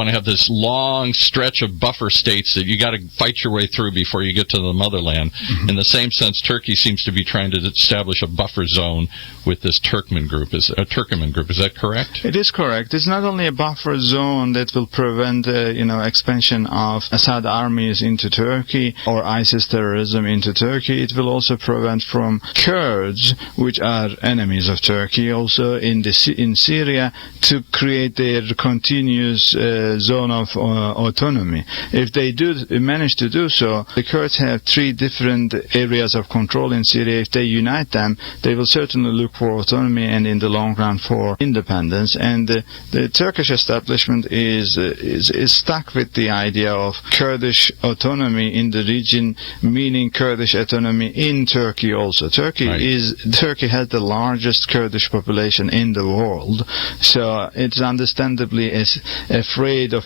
want to have this long stretch of buffer states that you got to fight your way through before you get to the motherland. In the same sense, Turkey seems to be trying to establish a buffer zone with this Turkmen group. Is that correct? It is correct. It's not only a buffer zone that will prevent expansion of Assad armies into Turkey or ISIS terrorism into Turkey. It will also prevent from Kurds, which are enemies of Turkey, also in Syria, to create their continuous zone of autonomy. If they do manage to do so, the Kurds have 3 different areas of control in Syria. If they unite them, they will certainly look for autonomy and in the long run for independence. And the Turkish establishment is stuck with the idea of Kurdish autonomy in the region, meaning Kurdish autonomy in Turkey also. Turkey has the largest Kurdish population in the world, so it's understandably afraid of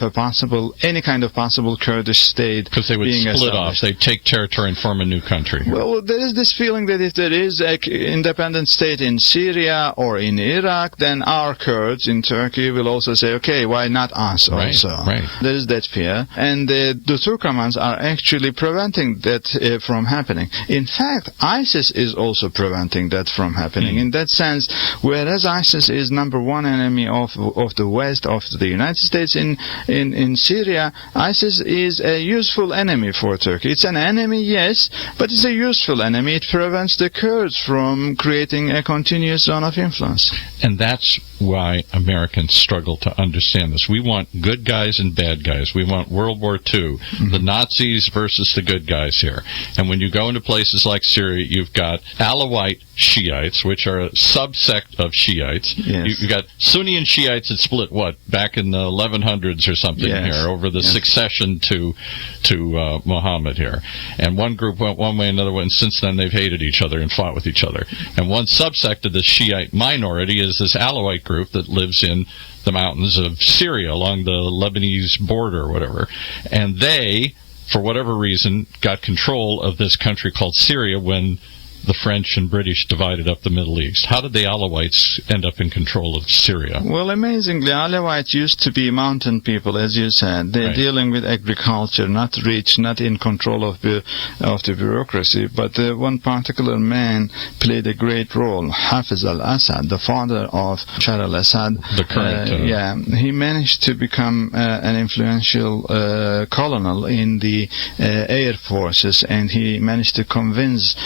any kind of possible Kurdish state, because they would split off. They'd take territory and form a new country. Well, there is this feeling that if there is an independent state in Syria or in Iraq, then our Kurds in Turkey will also say, okay, why not us also? Right. There is that fear, and the Turkomans are actually preventing that from happening. In fact, ISIS is also preventing that from happening. In that sense, whereas ISIS is number one enemy of the West, of the United States in Syria, ISIS is a useful enemy for Turkey. It's an enemy, yes, but it's a useful enemy. It prevents the Kurds from creating a continuous zone of influence. And that's why Americans struggle to understand this. We want good guys and bad guys. We want World War II, the Nazis versus the good guys here. And when you go into places like Syria, you've got Alawite Shiites, which are a subsect of Shiites. Yes. You've got Sunni and Shiites that split, back in the 1100s or something here, over the succession to Muhammad here. And one group went one way, another one. Since then, they've hated each other and fought with each other. And one subsect of the Shiite minority is this Alawite group that lives in the mountains of Syria along the Lebanese border or whatever. And they, for whatever reason, got control of this country called Syria when the French and British divided up the Middle East. How did the Alawites end up in control of Syria? Well, amazingly, Alawites used to be mountain people, as you said. They're dealing with agriculture, not rich, not in control of the bureaucracy. But one particular man played a great role, Hafiz al-Assad, the father of Bashar al-Assad. The current... he managed to become an influential colonel in the air forces, and he managed to convince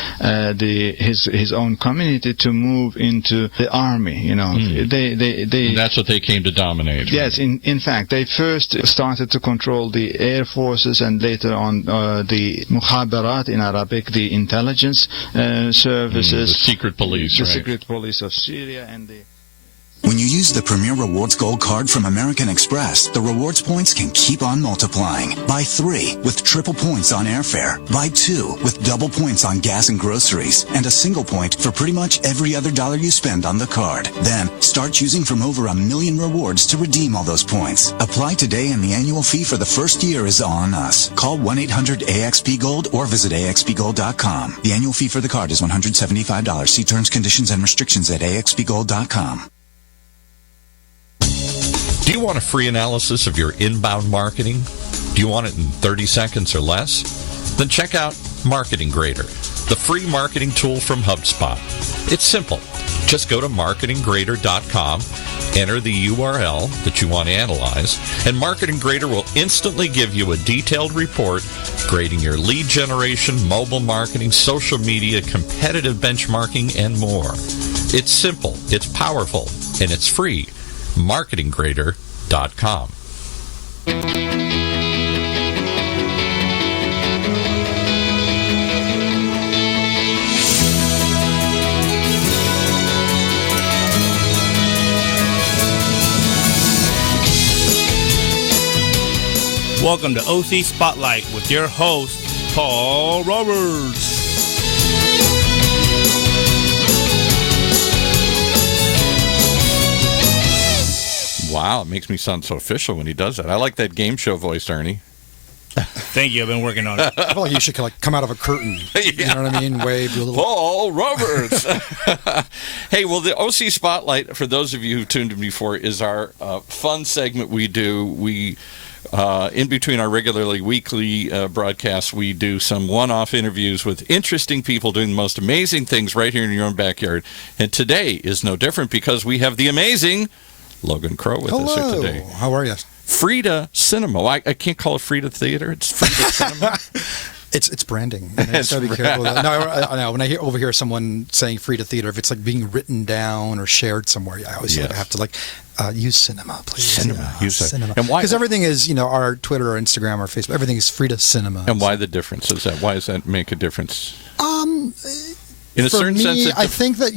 his own community to move into the army. That's what they came to dominate. Yes, right? in fact, they first started to control the air forces, and later on the mukhabarat in Arabic, the intelligence services, the secret police, the secret police of Syria, and the... When you use the Premier Rewards Gold Card from American Express, the rewards points can keep on multiplying. Buy 3 with triple points on airfare. Buy 2 with double points on gas and groceries. And a single point for pretty much every other dollar you spend on the card. Then, start choosing from over 1 million rewards to redeem all those points. Apply today and the annual fee for the first year is on us. Call 1-800-AXP-GOLD or visit AXPGold.com. The annual fee for the card is $175. See terms, conditions, and restrictions at AXPGold.com. Do you want a free analysis of your inbound marketing? Do you want it in 30 seconds or less? Then check out Marketing Grader, the free marketing tool from HubSpot. It's simple. Just go to marketinggrader.com, enter the URL that you want to analyze, and Marketing Grader will instantly give you a detailed report grading your lead generation, mobile marketing, social media, competitive benchmarking, and more. It's simple, it's powerful, and it's free. marketinggrader.com. Welcome to OC Spotlight with your host, Paul Roberts. Wow, it makes me sound so official when he does that. I like that game show voice, Ernie. Thank you. I've been working on it. I feel like you should come out of a curtain. You know what I mean? Wave your little... Paul Roberts. Hey, well, the OC Spotlight, for those of you who tuned in before, is our fun segment we do. We, in between our regularly weekly broadcasts, we do some one-off interviews with interesting people doing the most amazing things right here in your own backyard. And today is no different because we have the amazing Logan Crow with us here today. How are you? Frida Cinema. I can't call it Frida Theater. It's Frida Cinema. It's branding. You know, so be careful with that. No, I know. When I overhear someone saying Frida Theater, if it's like being written down or shared somewhere, I always like, I have to use cinema, please. Cinema. Use cinema. And why? Because everything is, our Twitter or Instagram or Facebook, everything is Frida Cinema. And why the difference is that? Why does that make a difference? In a certain sense, I think that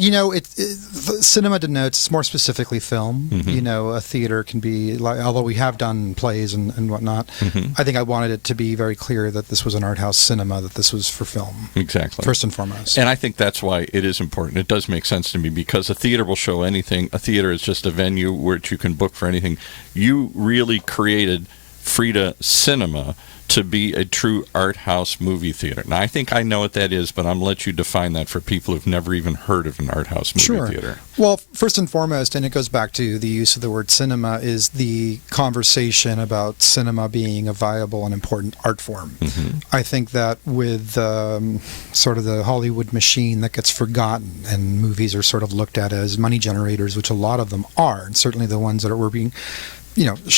cinema denotes more specifically film. Mm-hmm. A theater can be, although we have done plays and whatnot. Mm-hmm. I think I wanted it to be very clear that this was an art house cinema, that this was for film. Exactly. First and foremost. And I think that's why it is important. It does make sense to me because a theater will show anything. A theater is just a venue which you can book for anything. You really created Frida Cinema to be a true art house movie theater. Now, I think I know what that is, but I'm going to let you define that for people who've never even heard of an art house movie theater. Well, first and foremost, and it goes back to the use of the word cinema, is the conversation about cinema being a viable and important art form. Mm-hmm. I think that with sort of the Hollywood machine that gets forgotten and movies are sort of looked at as money generators, which a lot of them are, and certainly the ones that were being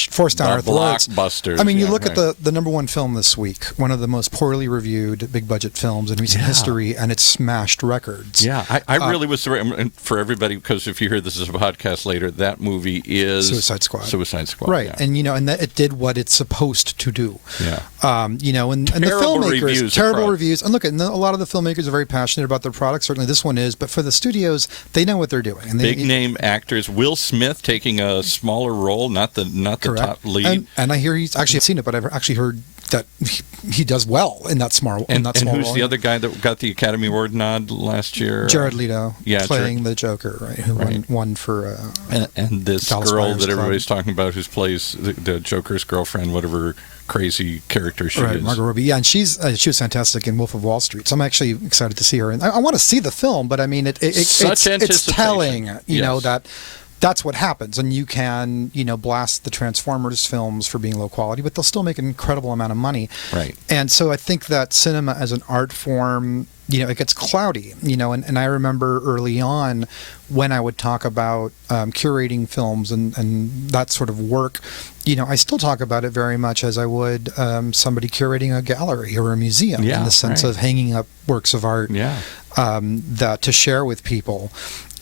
forced down our throats. Blockbusters. I mean, you look at the number one film this week, one of the most poorly reviewed big budget films in recent history, and it smashed records. Yeah, I really was for everybody, because if you hear this as a podcast later, that movie is Suicide Squad. Right, yeah. And and that it did what it's supposed to do. Yeah. And the filmmakers, terrible reviews. And look, a lot of the filmmakers are very passionate about their product. Certainly, this one is. But for the studios, they know what they're doing. And big name actors. Will Smith taking a smaller role, not the top lead. And I hear he's actually seen it, but I've actually heard that he does well in that small and small who's role. the other guy that got the Academy Award nod last year? Jared Leto, playing the Joker, right? Who won for and this Dallas girl Buyers that Club. everybody's talking about, who plays the Joker's girlfriend, whatever crazy character she is. Margot Robbie. Yeah, and she was fantastic in Wolf of Wall Street. So I'm actually excited to see her. And I want to see the film, but I mean, it's telling, that. That's what happens, and you can, blast the Transformers films for being low quality, but they'll still make an incredible amount of money. Right. And so I think that cinema as an art form, it gets cloudy, and I remember early on when I would talk about curating films and that sort of work, I still talk about it very much as I would somebody curating a gallery or a museum in the sense of hanging up works of art that to share with people.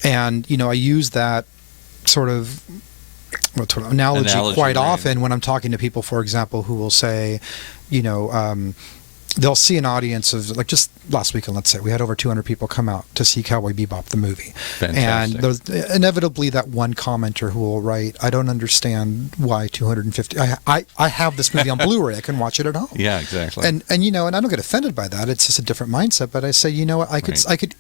And, I use that sort of analogy quite often when I'm talking to people, for example, who will say, they'll see an audience of, like, just last weekend, let's say, we had over 200 people come out to see Cowboy Bebop, the movie. Fantastic. And there's inevitably that one commenter who will write, I don't understand why 250. I have this movie on Blu-ray. I can watch it at home. Yeah, exactly. And I don't get offended by that. It's just a different mindset. But I say,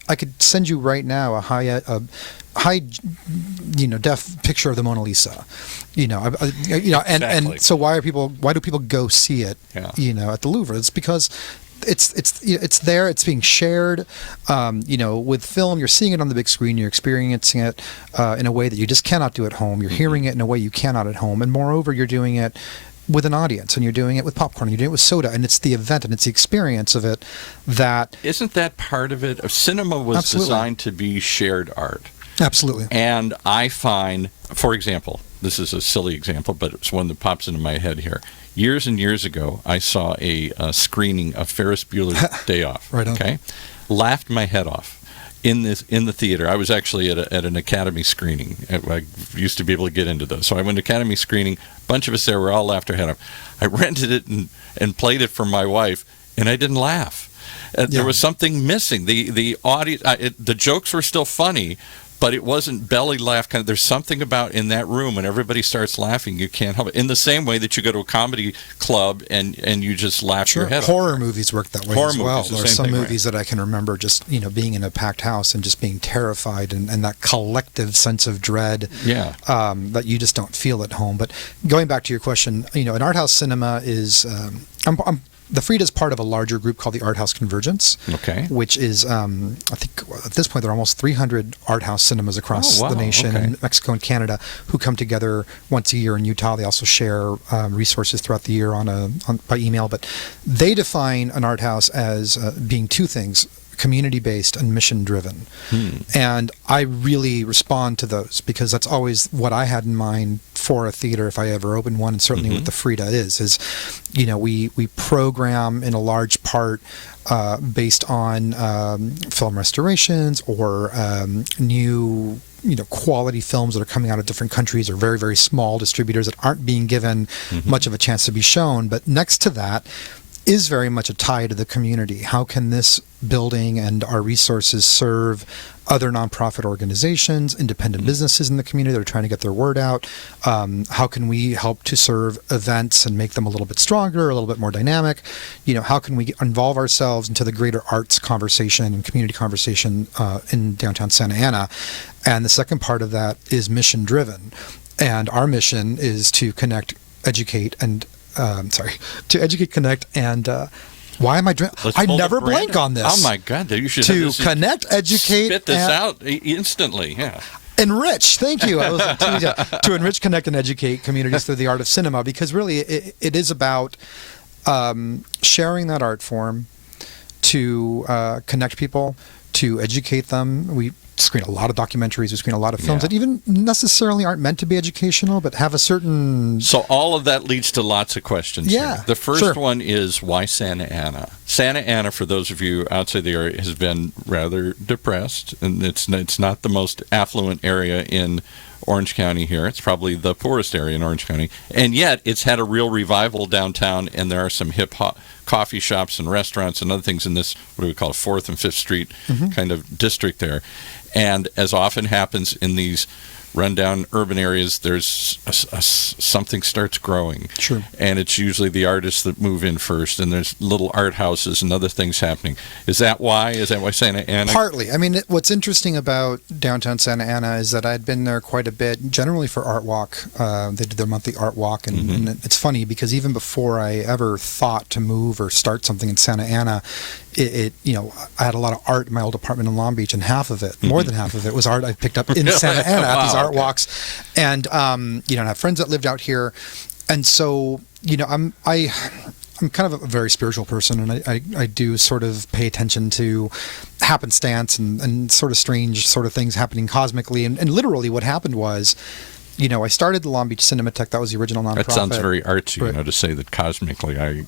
I could send you right now a high def picture of the Mona Lisa, and so why do people go see it, at the Louvre? It's because it's there, it's being shared, with film, you're seeing it on the big screen, you're experiencing it in a way that you just cannot do at home, you're hearing it in a way you cannot at home, and moreover, you're doing it with an audience, and you're doing it with popcorn, and you're doing it with soda, and it's the event and it's the experience of it that... Isn't that part of it? Cinema was designed to be shared art. Absolutely. And I find, for example, this is a silly example, but it's one that pops into my head here. Years and years ago, I saw a screening of Ferris Bueller's Day Off. Right on. Okay, laughed my head off in the theater. I was actually at an Academy screening. I used to be able to get into those, so I went to Academy screening. A bunch of us there were all laughed our head off. I rented it and played it for my wife, and I didn't laugh. There was something missing. The audience, the jokes were still funny, but it wasn't belly laugh kind of. There's something about in that room when everybody starts laughing, you can't help it. In the same way that you go to a comedy club and you just laugh your head off. Horror movies work that way as well. There are some movies right? that I can remember just, being in a packed house and just being terrified and that collective sense of dread that you just don't feel at home. But going back to your question, an art house cinema is the Frida is part of a larger group called the Art House Convergence, which is, I think at this point, there are almost 300 art house cinemas across the nation, in Mexico and Canada, who come together once a year in Utah. They also share resources throughout the year by email. But they define an art house as being two things: community-based and mission-driven. And I really respond to those because that's always what I had in mind for a theater if I ever opened one, and certainly what the Frida is we program in a large part based on film restorations or new quality films that are coming out of different countries or very, very small distributors that aren't being given much of a chance to be shown. But next to that is very much a tie to the community. How can this building and our resources serve other nonprofit organizations, independent businesses in the community that are trying to get their word out? How can we help to serve events and make them a little bit stronger, a little bit more dynamic? How can we involve ourselves into the greater arts conversation and community conversation in downtown Santa Ana? And the second part of that is mission driven. And our mission is to connect, educate, and connect, and why am I drinking? I never blank on this. Oh my God! You should to connect, educate, spit this out instantly. Yeah. Enrich. Thank you. To enrich, connect, and educate communities through the art of cinema, because really it is about sharing that art form to connect people, to educate them. We screen a lot of documentaries, we screen a lot of films that even necessarily aren't meant to be educational, but have a certain... So all of that leads to lots of questions. Yeah. Here. The first one is, why Santa Ana? Santa Ana, for those of you outside the area, has been rather depressed, and it's not the most affluent area in Orange County here. It's probably the poorest area in Orange County. And yet it's had a real revival downtown, and there are some hip-hop coffee shops and restaurants and other things in this, what do we call it, 4th and 5th Street kind of district there. And as often happens in these rundown urban areas, there's something starts growing. Sure. And it's usually the artists that move in first, and there's little art houses and other things happening. Is that why? Is that why Santa Ana? Partly. I mean, what's interesting about downtown Santa Ana is that I'd been there quite a bit, generally for Art Walk. They did their monthly Art Walk, and it's funny because even before I ever thought to move or start something in Santa Ana, I had a lot of art in my old apartment in Long Beach, and half of it, more than half of it, was art I picked up in Santa Ana at these art walks. And I have friends that lived out here, and so I'm kind of a very spiritual person, and I do sort of pay attention to happenstance and sort of strange sort of things happening cosmically. And literally what happened was, I started the Long Beach Cinematheque. That was the original nonprofit. That sounds very artsy, to say that cosmically. I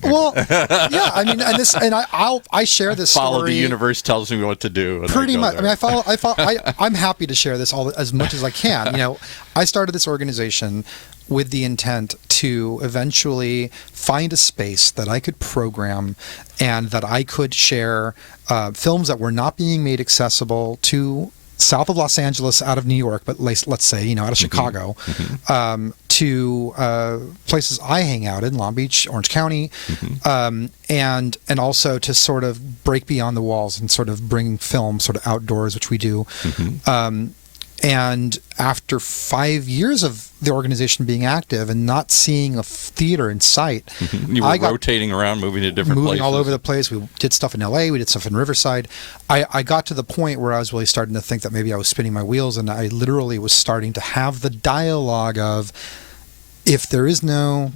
share this follow story. The universe tells me what to do. Pretty much. I'm happy to share this as much as I can. I started this organization with the intent to eventually find a space that I could program and that I could share films that were not being made accessible to south of Los Angeles, out of New York, but let's say, out of Chicago, to places I hang out in, Long Beach, Orange County, and also to sort of break beyond the walls and sort of bring film sort of outdoors, which we do. And after 5 years of the organization being active and not seeing a theater in sight, you were rotating around, moving to different places. Moving all over the place. We did stuff in LA, we did stuff in Riverside. I got to the point where I was really starting to think that maybe I was spinning my wheels, and I literally was starting to have the dialogue of, if there is no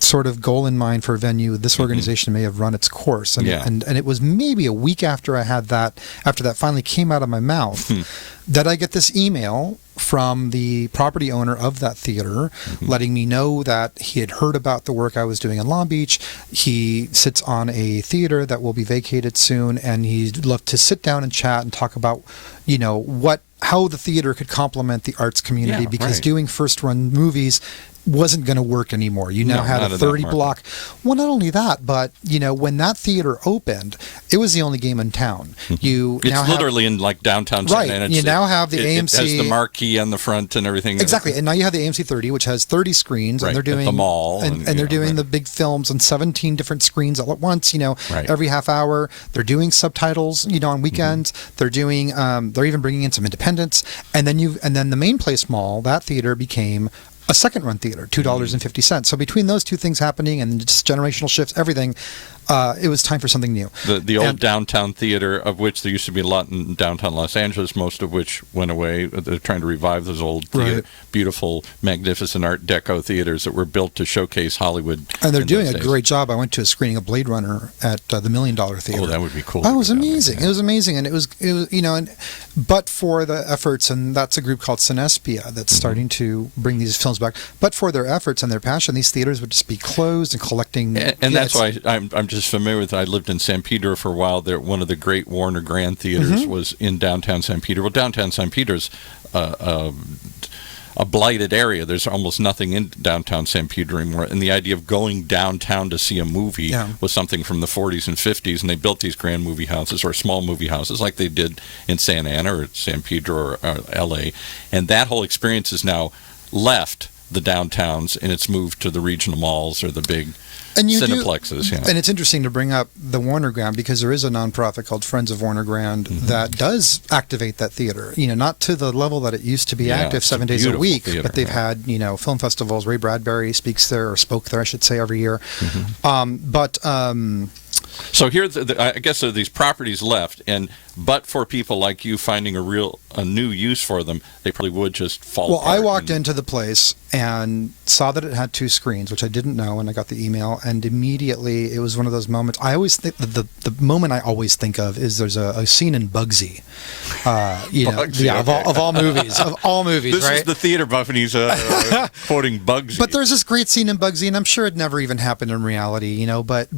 sort of goal in mind for a venue, this organization may have run its course. And it was maybe a week after that finally came out of my mouth, that I get this email from the property owner of that theater, letting me know that he had heard about the work I was doing in Long Beach. He sits on a theater that will be vacated soon, and he'd love to sit down and chat and talk about, how the theater could complement the arts community, because doing first run movies wasn't going to work anymore. You now had a 30 block. Well, not only that, but when that theater opened, it was the only game in town. It's literally in like downtown Santa Ana. Right. You now have the AMC. It has the marquee on the front and everything. Exactly. And now you have the AMC 30, which has 30 screens, and they're doing at the mall, and they're doing the big films on 17 different screens all at once. Every half hour. They're doing subtitles. On weekends. They're doing. They're even bringing in some independents, and then the Main Place Mall, that theater became a second-run theater, $2.50. So between those two things happening and just generational shifts, everything, it was time for something new. The old downtown theater, of which there used to be a lot in downtown Los Angeles, most of which went away. They're trying to revive those old, beautiful, magnificent Art Deco theaters that were built to showcase Hollywood. And they're doing a great job. I went to a screening of Blade Runner at the $1 Million Theater. Oh, that would be cool. That was amazing. It was amazing, and it was but for the efforts, and that's a group called Cinespia that's starting to bring these films back. But for their efforts and their passion, these theaters would just be closed and collecting. And that's why I'm just familiar with it. I lived in San Pedro for a while. There, one of the great Warner Grand theaters was in downtown San Pedro. Well, downtown San Pedro's a blighted area. There's almost nothing in downtown San Pedro anymore. And the idea of going downtown to see a movie was something from the 40s and 50s. And they built these grand movie houses or small movie houses like they did in Santa Ana or San Pedro or L.A. And that whole experience is now left the downtowns, and it's moved to the regional malls or the big cineplexes. And it's interesting to bring up the Warner Grand, because there is a nonprofit called Friends of Warner Grand that does activate that theater. Not to the level that it used to be active 7 days a week, but they've had film festivals. Ray Bradbury speaks there, or spoke there, I should say, every year. So here, I guess there are these properties left, but for people like you finding a new use for them, they probably would just fall apart. Well, I walked into the place and saw that it had 2 screens, which I didn't know, and I got the email, and immediately it was one of those moments. I always think the moment I always think of is there's a scene in Bugsy. Bugsy, of all movies, this right? Is the theater buff, and he's quoting Bugsy. But there's this great scene in Bugsy, and I'm sure it never even happened in reality, but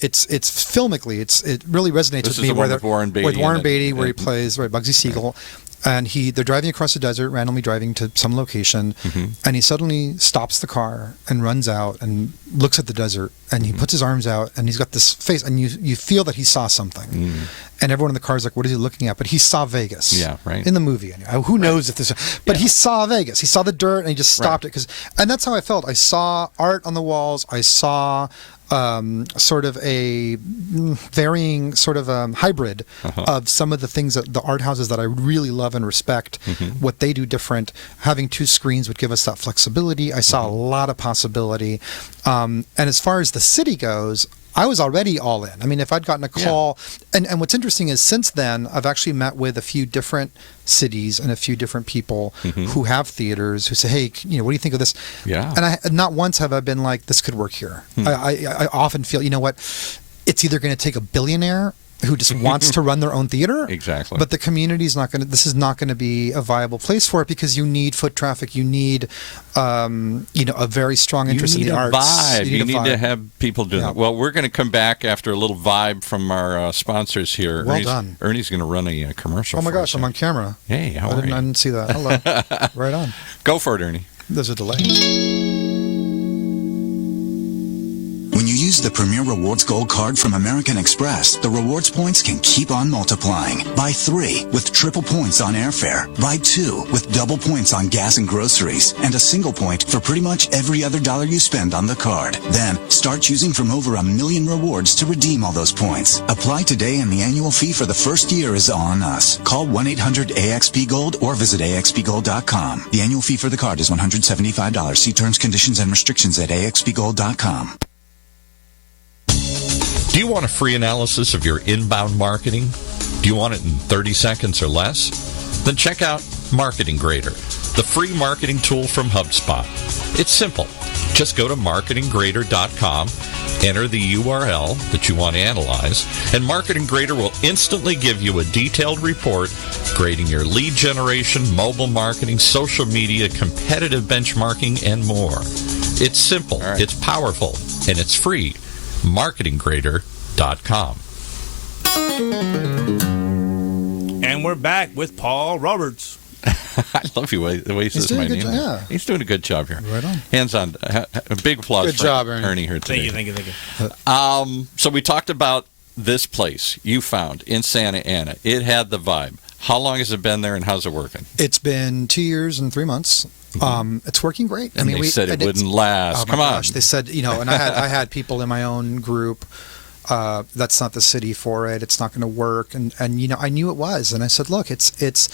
it's filmically, it really resonates with me. With Warren Beatty, where he plays Bugsy Siegel. And they're driving across the desert, randomly driving to some location, and he suddenly stops the car and runs out and looks at the desert, and he puts his arms out, and he's got this face, and you feel that he saw something. And everyone in the car is like, what is he looking at? But he saw Vegas. Yeah, right. In the movie. Who knows if this... But he saw Vegas. He saw the dirt, and he just stopped it. And that's how I felt. I saw art on the walls. I saw... sort of a varying sort of hybrid of some of the things that the art houses that I really love and respect, what they do different. Having 2 screens would give us that flexibility. I saw a lot of possibility. And as far as the city goes, I was already all in. I mean, if I'd gotten a call, and what's interesting is since then, I've actually met with a few different cities and a few different people who have theaters who say, hey, what do you think of this? Yeah. And not once have I been like, this could work here. I often feel, it's either going to take a billionaire who just wants to run their own theater. Exactly. But the community's not going to, this is not going to be a viable place for it, because you need foot traffic, you need, a very strong interest in the arts. Vibe. You need to have people doing it. Well, we're going to come back after a little vibe from our sponsors here. Well done. Ernie's going to run a commercial. Oh my gosh, I'm on camera. Hey, how are you? I didn't see that. Hello. Right on. Go for it, Ernie. There's a delay. When you use the Premier Rewards Gold Card from American Express, the rewards points can keep on multiplying. Buy 3 with triple points on airfare. Buy 2 with double points on gas and groceries. And a single point for pretty much every other dollar you spend on the card. Then, start choosing from over 1 million rewards to redeem all those points. Apply today, and the annual fee for the first year is on us. Call 1-800-AXP-GOLD or visit AXPGold.com. The annual fee for the card is $175. See terms, conditions, and restrictions at AXPGold.com. Do you want a free analysis of your inbound marketing? Do you want it in 30 seconds or less? Then check out Marketing Grader, the free marketing tool from HubSpot. It's simple. Just go to marketinggrader.com, enter the URL that you want to analyze, and Marketing Grader will instantly give you a detailed report grading your lead generation, mobile marketing, social media, competitive benchmarking, and more. It's simple, it's powerful, and it's free. marketinggrader.com. And we're back with Paul Roberts. I love the way he says my name. Yeah. He's doing a good job here. Right on. Hands on. A big applause Good for job, Ernie. here today. Thank you. So we talked about this place you found in Santa Ana. It had the vibe. How long has it been there, and how's it working? It's been 2 years and 3 months. It's working great. And they said it wouldn't last. Oh Come on. gosh, they said, and I had people in my own group. That's not the city for it. It's not going to work. And I knew it was. And I said, look, the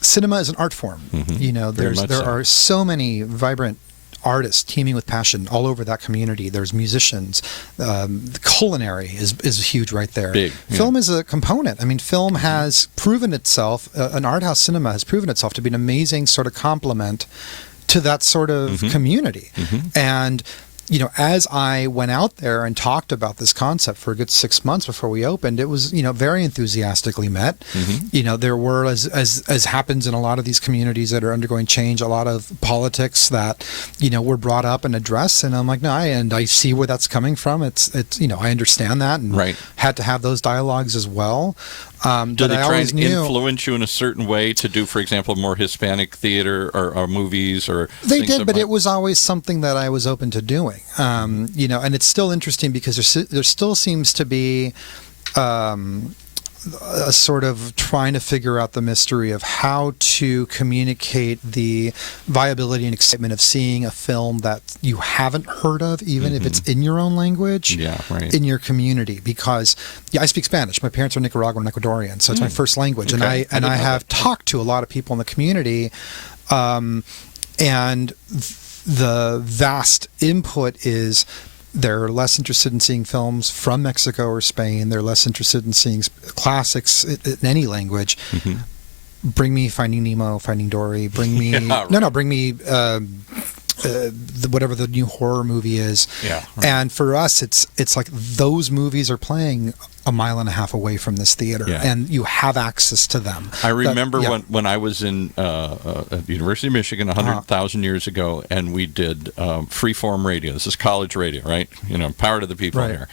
cinema is an art form. There are so many vibrant artists teaming with passion all over that community. There's musicians. The culinary is huge right there. Big. Film is a component. I mean, film has proven itself, an art house cinema has proven itself to be an amazing sort of complement to that sort of community. And as I went out there and talked about this concept for a good 6 months before we opened, it was, very enthusiastically met. There were, as happens in a lot of these communities that are undergoing change, a lot of politics that, were brought up and addressed. And I'm like, no, I see where that's coming from. It's I understand that, and had to have those dialogues as well. Do they try and influence you in a certain way to do, for example, more Hispanic theater or movies or? They did, but it was always something that I was open to doing. And it's still interesting because there still seems to be a sort of trying to figure out the mystery of how to communicate the viability and excitement of seeing a film that you haven't heard of, even if it's in your own language, in your community. Because I speak Spanish. My parents are Nicaraguan and Ecuadorian, so it's my first language. Okay. And I have talked to a lot of people in the community, and the vast input is they're less interested in seeing films from Mexico or Spain. They're less interested in seeing classics in any language. Bring me Finding Nemo, Finding Dory. Bring me bring me whatever the new horror movie is. And for us, it's like those movies are playing a mile and a half away from this theater, and you have access to them. I remember when I was in at the University of Michigan 100,000 years ago, and we did freeform radio. This is college radio, right? Power to the people here.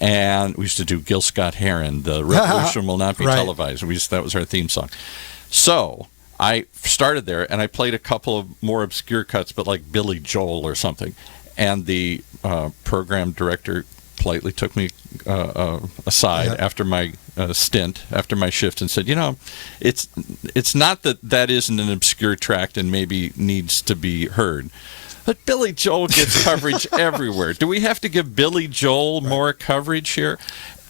And we used to do Gil Scott-Heron, The Revolution Will Not Be Televised. That was our theme song. So I started there, and I played a couple of more obscure cuts, but like Billy Joel or something. And the program director politely took me aside after my stint, after my shift, and said, it's not that isn't an obscure tract and maybe needs to be heard, but Billy Joel gets coverage everywhere. Do we have to give Billy Joel more coverage here?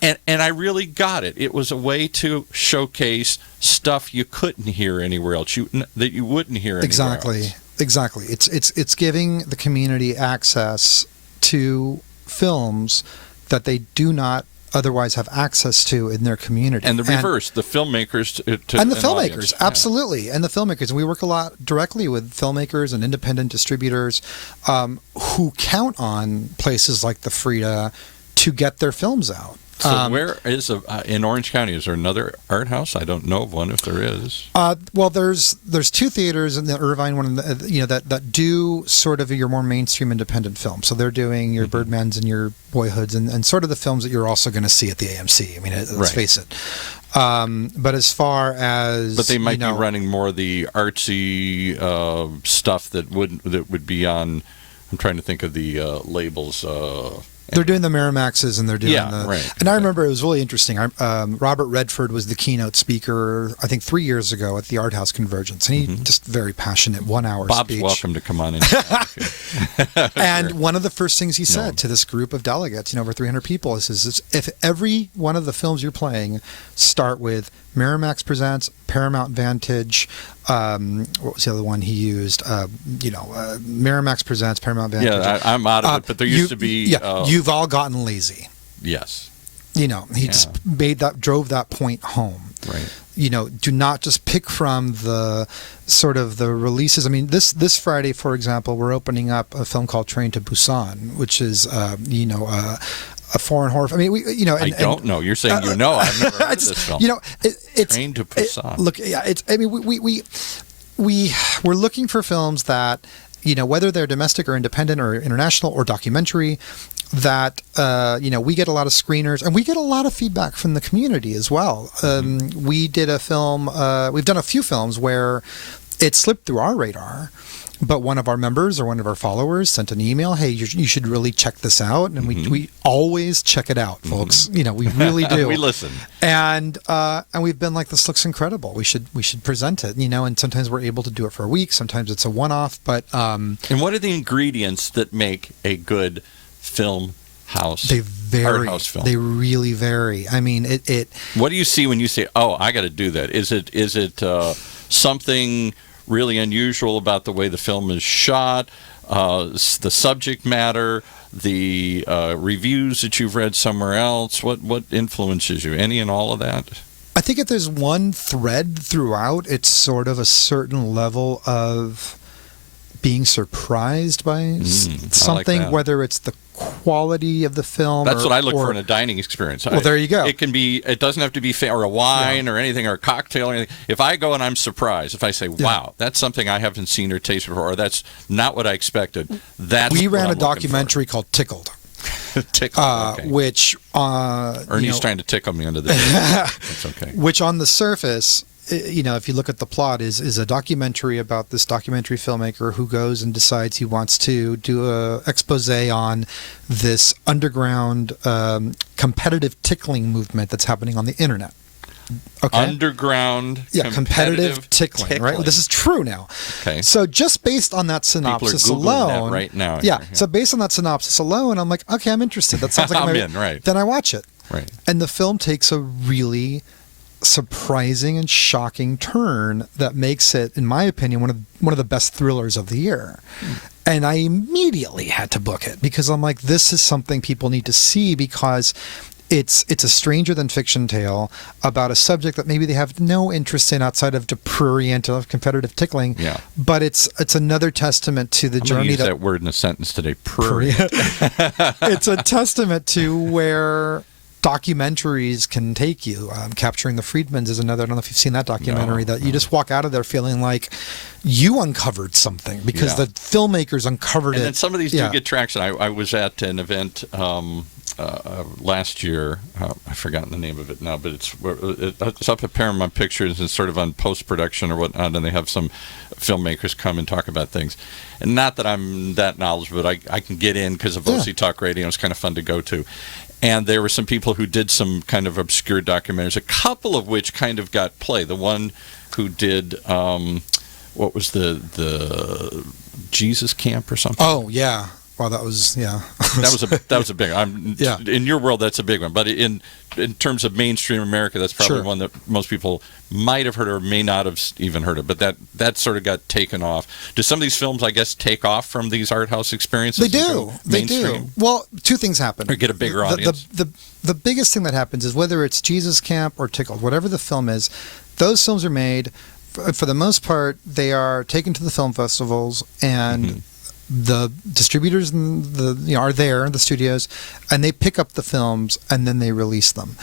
And I really got it. It was a way to showcase stuff you couldn't hear anywhere else, that you wouldn't hear anywhere else. Exactly. It's giving the community access to films that they do not otherwise have access to in their community. And the reverse, the filmmakers and the filmmakers, absolutely. And the filmmakers. We work a lot directly with filmmakers and independent distributors who count on places like the Frida to get their films out. So where is in Orange County? Is there another art house? I don't know of one. If there is, well, there's two theaters in the Irvine one, that do sort of your more mainstream independent films. So they're doing your Birdmans and your Boyhoods and sort of the films that you're also going to see at the AMC. I mean, let's face it. But as far as they might be running more of the artsy stuff that would be on. I'm trying to think of the labels. They're doing the Miramaxes and they're doing And I remember it was really interesting. Robert Redford was the keynote speaker, I think 3 years ago at the Art House Convergence, and he just very passionate 1 hour Bob's speech. welcome to come on in. And one of the first things he said to this group of delegates, over 300 people, is if every one of the films you're playing start with Miramax Presents, Paramount Vantage, what was the other one he used? Miramax Presents, Paramount Vantage. Yeah, I'm out of it, but there used to be... you've all gotten lazy. Yes. He just drove that point home. Right. Do not just pick from the sort of the releases. I mean, this Friday, for example, we're opening up a film called Train to Busan, which is, a foreign horror. I mean, I don't know. You're saying I've never heard of this film. It's Train to Busan. Look, I mean, we're looking for films that, whether they're domestic or independent or international or documentary, that we get a lot of screeners, and we get a lot of feedback from the community as well. We did a film. We've done a few films where it slipped through our radar, but one of our members or one of our followers sent an email, hey, you should really check this out. And we always check it out, folks. We really do. We listen. And we've been like, this looks incredible. We should present it, and sometimes we're able to do it for a week. Sometimes it's a one-off. But and what are the ingredients that make a good film house? They vary. Art house film. They really vary. I mean, it. What do you see when you say, oh, I got to do that? Is it something really unusual about the way the film is shot, the subject matter, the reviews that you've read somewhere else? What influences you? Any and all of that? I think if there's one thread throughout, it's sort of a certain level of being surprised by something, like whether it's the quality of the film. That's what I look for in a dining experience. Well, there you go. It doesn't have to be or a wine or anything, or a cocktail or anything. If I go and I'm surprised, if I say, wow, that's something I haven't seen or tasted before, or that's not what I expected, we ran a documentary called Tickled. Tickled, okay. Which Ernie's trying to tickle me under the That's okay. Which on the surface, if you look at the plot, is a documentary about this documentary filmmaker who goes and decides he wants to do a expose on this underground competitive tickling movement that's happening on the internet. Okay. Underground competitive tickling, right? Well, this is true now. Okay. So just based on that synopsis People are Googling alone, that right now. Yeah. So based on that synopsis alone, I'm like, okay, I'm interested. That sounds like I'm in, right? Then I watch it. Right. And the film takes a really surprising and shocking turn that makes it, in my opinion, one of the best thrillers of the year. And I immediately had to book it because I'm like, this is something people need to see, because it's a stranger than fiction tale about a subject that maybe they have no interest in outside of the prurient of competitive tickling. Yeah. But it's another testament to the journey use that word in a sentence today. Prurient. It's a testament to where documentaries can take you. Capturing the Friedmans is another. I don't know if you've seen that documentary. You just walk out of there feeling like you uncovered something because the filmmakers uncovered it. And then some of these do get traction. I was at an event last year. I've forgotten the name of it now, but it's up at Paramount Pictures and sort of on post-production or whatnot, and they have some filmmakers come and talk about things. And not that I'm that knowledgeable, but I can get in because of OC Talk Radio. It's kind of fun to go to. And there were some people who did some kind of obscure documentaries, a couple of which kind of got play. The one who did, what was the Jesus Camp or something? Oh, yeah. Well, that was, that was a big one. In your world, that's a big one. But in terms of mainstream America, that's probably one that most people might have heard or may not have even heard of. But that sort of got taken off. Do some of these films, I guess, take off from these art house experiences? They do. They do. Well, two things happen. Or get a bigger audience. The biggest thing that happens is whether it's Jesus Camp or Tickled, whatever the film is, those films are made, for the most part, they are taken to the film festivals and the distributors are there in the studios, and they pick up the films and then they release them.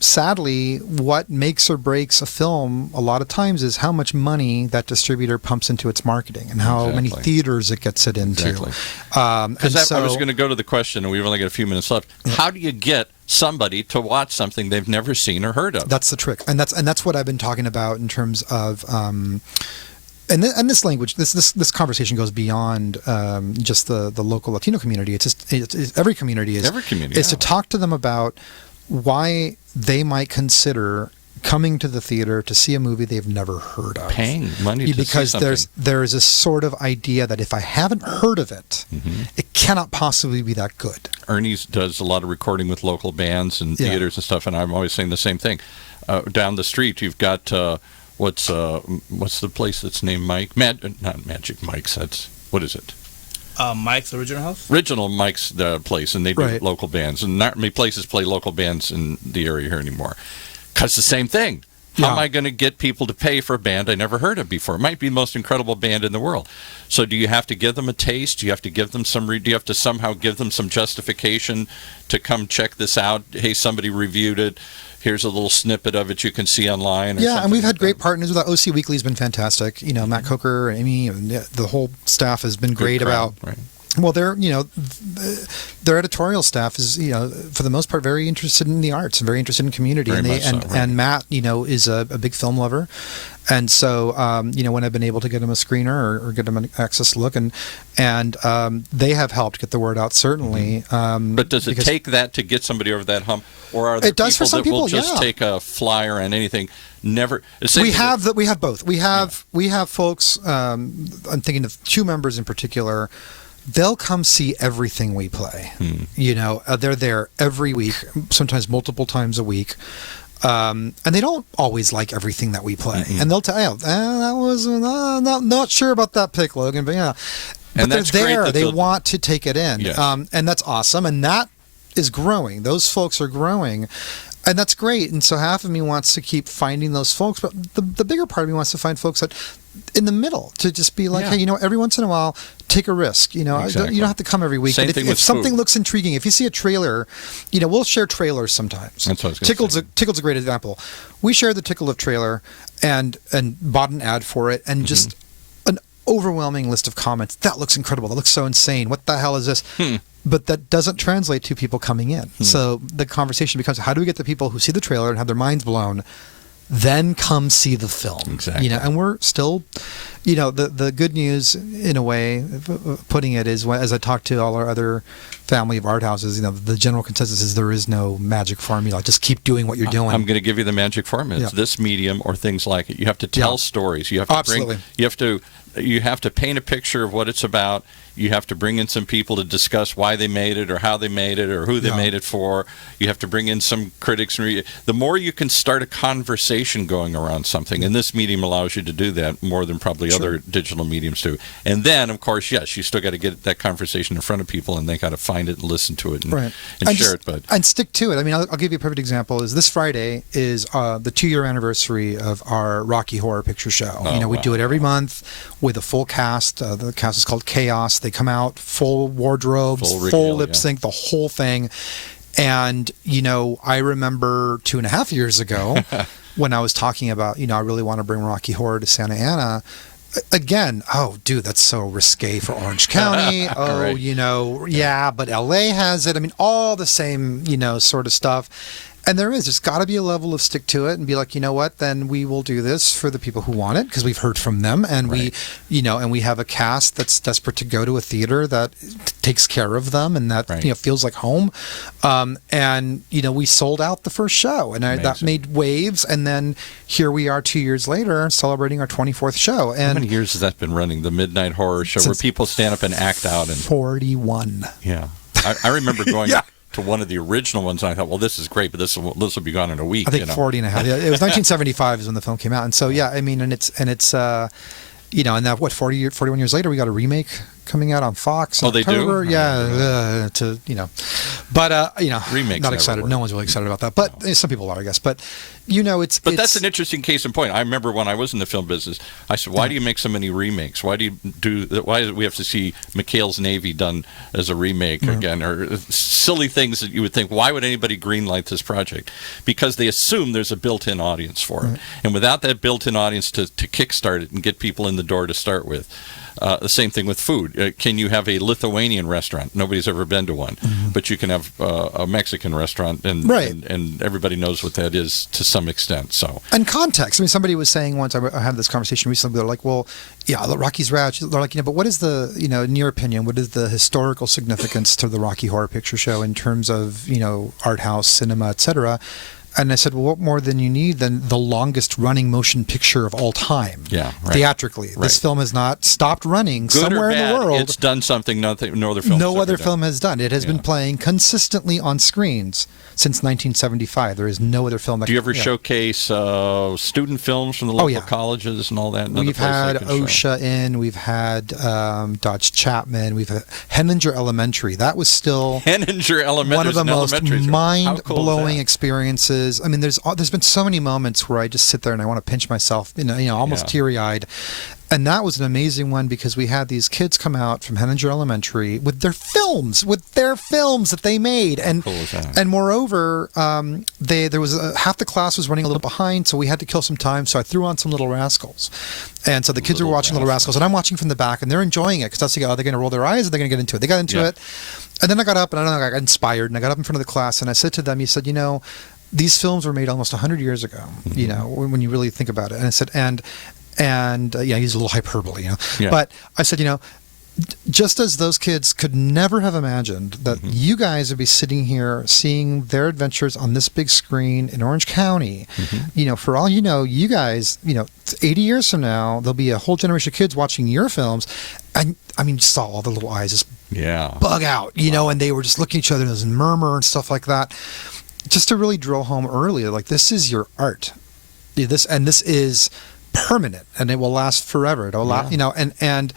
Sadly, what makes or breaks a film a lot of times is how much money that distributor pumps into its marketing and how many theaters it gets it into. I was going to go to the question, and we've only got a few minutes left. How do you get somebody to watch something they've never seen or heard of? That's the trick, and that's what I've been talking about in terms of. And this language, this conversation goes beyond just the local Latino community. It's just every community is to talk to them about why they might consider coming to the theater to see a movie they've never heard of, paying money to because see something. there's a sort of idea that if I haven't heard of it, it cannot possibly be that good. Ernie does a lot of recording with local bands and theaters and stuff, and I'm always saying the same thing. Down the street, you've got. What's the place that's named Mike? Not Magic Mike's. What is it? Mike's Original House? Original Mike's place, and they do local bands. And not many places play local bands in the area here anymore. Because the same thing. How am I going to get people to pay for a band I never heard of before? It might be the most incredible band in the world. So do you have to give them a taste? Do you have to give them do you have to somehow give them some justification to come check this out? Hey, somebody reviewed it. Here's a little snippet of it you can see online. And we've had great partners with that. OC Weekly's been fantastic. Matt Coker and Amy, and the whole staff has been great about Well, their editorial staff is, for the most part, very interested in the arts and very interested in community. Very And Matt, is a big film lover. And so, when I've been able to get him a screener or get him an access look, and they have helped get the word out, certainly. But does it take that to get somebody over that hump? Or are there people that will just take a flyer and anything? Never. We have both. We have folks. I'm thinking of two members in particular. They'll come see everything we play. They're there every week, sometimes multiple times a week. And they don't always like everything that we play. And they'll tell you, that was not sure about that pick, Logan, but yeah. But they're there. They want to take it in. Yes. And that's awesome. And that is growing. Those folks are growing. And that's great. And so half of me wants to keep finding those folks, but the bigger part of me wants to find folks that in the middle, to just be like, hey, every once in a while, take a risk. Exactly. You don't have to come every week. Same but thing if something looks intriguing, if you see a trailer, we'll share trailers sometimes. That's what I was gonna say. Tickled's a great example. We shared the Tickle of trailer and bought an ad for it, and just an overwhelming list of comments. That looks incredible. That looks so insane. What the hell is this? But that doesn't translate to people coming in. So the conversation becomes, how do we get the people who see the trailer and have their minds blown, then come see the film? Exactly. And we're still, the good news, in a way, putting it is, as I talk to all our other family of art houses, the general consensus is there is no magic formula. Just keep doing what you're doing. I'm going to give you the magic formula. It's this medium or things like it. You have to tell stories. You have to Absolutely. You have to paint a picture of what it's about. You have to bring in some people to discuss why they made it or how they made it or who they made it for. You have to bring in some critics. The more you can start a conversation going around something, and this medium allows you to do that more than probably other digital mediums do. And then, of course, yes, you still got to get that conversation in front of people, and they got to find it and listen to it and share it. And stick to it. I mean, I'll give you a perfect example. Is this Friday is the 2-year anniversary of our Rocky Horror Picture Show. We do it every month with a full cast. The cast is called Chaos. They come out full wardrobes, full lip sync, the whole thing. And, I remember 2.5 years ago when I was talking about, I really want to bring Rocky Horror to Santa Ana. Again, dude, that's so risque for Orange County. But LA has it. I mean, all the same, sort of stuff. And there's got to be a level of stick to it and be like, you know what, then we will do this for the people who want it because we've heard from them, and we have a cast that's desperate to go to a theater that takes care of them and that feels like home. We sold out the first show, and that made waves. And then here we are 2 years later celebrating our 24th show. And how many years has that been running? The Midnight Horror Show, where people stand up and act out. 41. Yeah, I remember going. To one of the original ones, and I thought, well, this is great, but this will be gone in a week. I think 40 and a half. Yeah, it was 1975 is when the film came out, and so and it's and now 41 years later, we got a remake coming out on Fox. Oh, they do? Yeah, but remakes. Not excited. No one's really excited about that, but some people are, I guess. But But that's an interesting case in point. I remember when I was in the film business, I said, why do you make so many remakes? Why do we have to see McHale's Navy done as a remake again, or silly things that you would think, why would anybody greenlight this project? Because they assume there's a built-in audience for it. And without that built-in audience to kickstart it and get people in the door to start with, the same thing with food. Can you have a Lithuanian restaurant? Nobody's ever been to one, but you can have a Mexican restaurant, and everybody knows what that is to some extent. So, and context. I mean, somebody was saying once, I had this conversation recently. They're like, "Well, Rocky's Rad." They're like, but what is the, in your opinion, what is the historical significance to the Rocky Horror Picture Show in terms of art house, cinema, etc.? And I said, well, what more than you need than the longest running motion picture of all time? Yeah, theatrically. This film has not stopped running. Good somewhere or bad, in the world. It's done something no other film has done. It has been playing consistently on screens since 1975. There is no other film that. Do you ever showcase student films from the local colleges and all that? We've had OSHA in. We've had Dodge Chapman. We've had Henninger Elementary. That was still Henninger Elementary, one of the most mind-blowing experiences. I mean, there's been so many moments where I just sit there and I want to pinch myself, almost teary-eyed. And that was an amazing one because we had these kids come out from Henninger Elementary with their films that they made. And cool is that? And moreover, there was half the class was running a little behind, so we had to kill some time. So I threw on some Little Rascals. And so the kids were watching Little Rascals, and I'm watching from the back, and they're enjoying it because that's they're going to roll their eyes and they're going to get into it. They got into it. And then I got up, and I got inspired, and I got up in front of the class, and I said to them, you said, these films were made almost 100 years ago, when you really think about it. And I said, and he's a little hyperbole, But I said, just as those kids could never have imagined that you guys would be sitting here seeing their adventures on this big screen in Orange County, for all you guys, 80 years from now, there'll be a whole generation of kids watching your films. And I mean, you saw all the little eyes just bug out, and they were just looking at each other and there's murmur and stuff like that. Just to really drill home earlier, like, this is your art. This is permanent, and it will last forever. It'll last, and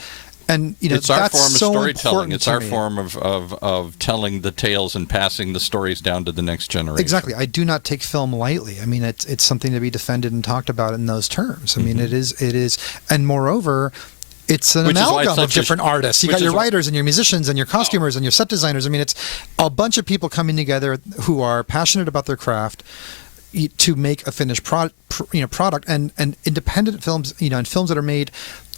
it's our that's form of so storytelling. It's our me. form of telling the tales and passing the stories down to the next generation. Exactly. I do not take film lightly. I mean, it's something to be defended and talked about in those terms. I mean, it is, and moreover, it's an amalgam of different artists. You got your writers and your musicians and your costumers and your set designers. I mean, it's a bunch of people coming together who are passionate about their craft to make a finished product. And independent films, and films that are made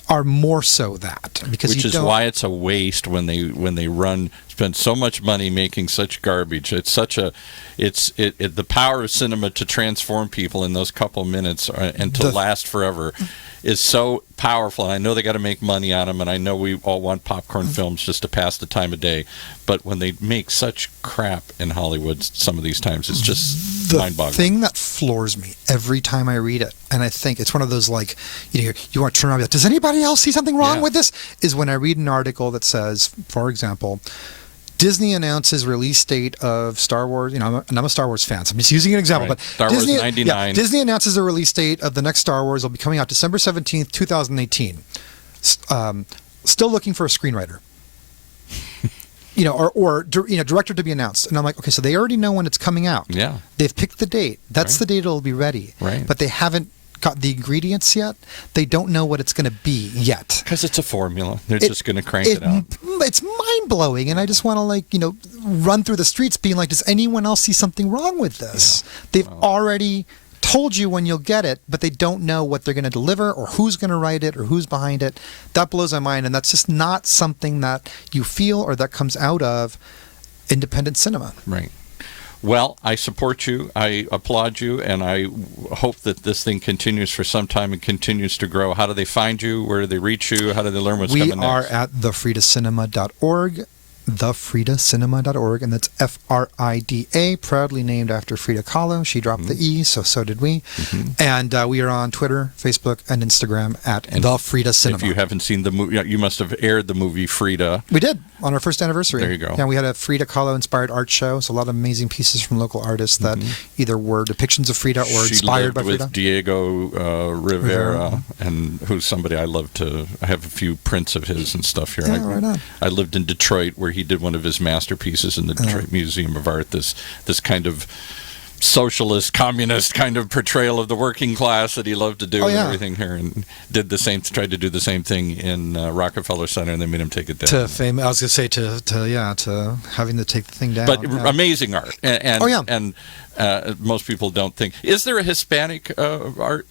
are more so that, because which is why it's a waste when they spend so much money making such garbage. It's the power of cinema to transform people in those couple minutes and to last forever is so powerful. And I know they got to make money on them, and I know we all want popcorn films just to pass the time of day. But when they make such crap in Hollywood, some of these times, it's just mind-boggling. The thing that floors me every time I read it, and I think it's one of those, like, you want to turn around and be like, does anybody else see something wrong with this? Is when I read an article that says, for example, Disney announces release date of Star Wars. And I'm a Star Wars fan, so I'm just using an example. Right. But Star Wars 99. Disney announces the release date of the next Star Wars. It'll be coming out December 17th, 2018. Still looking for a screenwriter. Or director to be announced. And I'm like, okay, so they already know when it's coming out. Yeah. They've picked the date. That's the date it'll be ready. Right. But they haven't got the ingredients yet. They don't know what it's going to be yet. Because it's a formula. They're just going to crank it out. It's mind-blowing, and I just want to, run through the streets being like, does anyone else see something wrong with this? Yeah. They've already told you when you'll get it, but they don't know what they're going to deliver or who's going to write it or who's behind it. That blows my mind, and that's just not something that you feel or that comes out of independent cinema. Right. Well, I support you, I applaud you, and I hope that this thing continues for some time and continues to grow. How do they find you? Where do they reach you? How do they learn what's coming next? We are at thefridacinema.org. thefridacinema.org, and that's Frida, proudly named after Frida Kahlo. She dropped the E, so did we. And we are on Twitter, Facebook, and Instagram at The Frida Cinema. If you haven't seen the movie, you must have aired the movie Frida. We did, on our first anniversary. There you go. Yeah, we had a Frida Kahlo-inspired art show, so a lot of amazing pieces from local artists that either were depictions of Frida or inspired by Frida. She lived with Diego Rivera, and who's somebody I love to... I have a few prints of his and stuff here. Yeah, right on. I lived in Detroit, where he did one of his masterpieces in the Detroit Museum of Art, this kind of socialist, communist kind of portrayal of the working class that he loved to do and everything here, and tried to do the same thing in Rockefeller Center, and they made him take it down. I was going to say to having to take the thing down. But amazing art, and most people don't think. Is there a Hispanic art?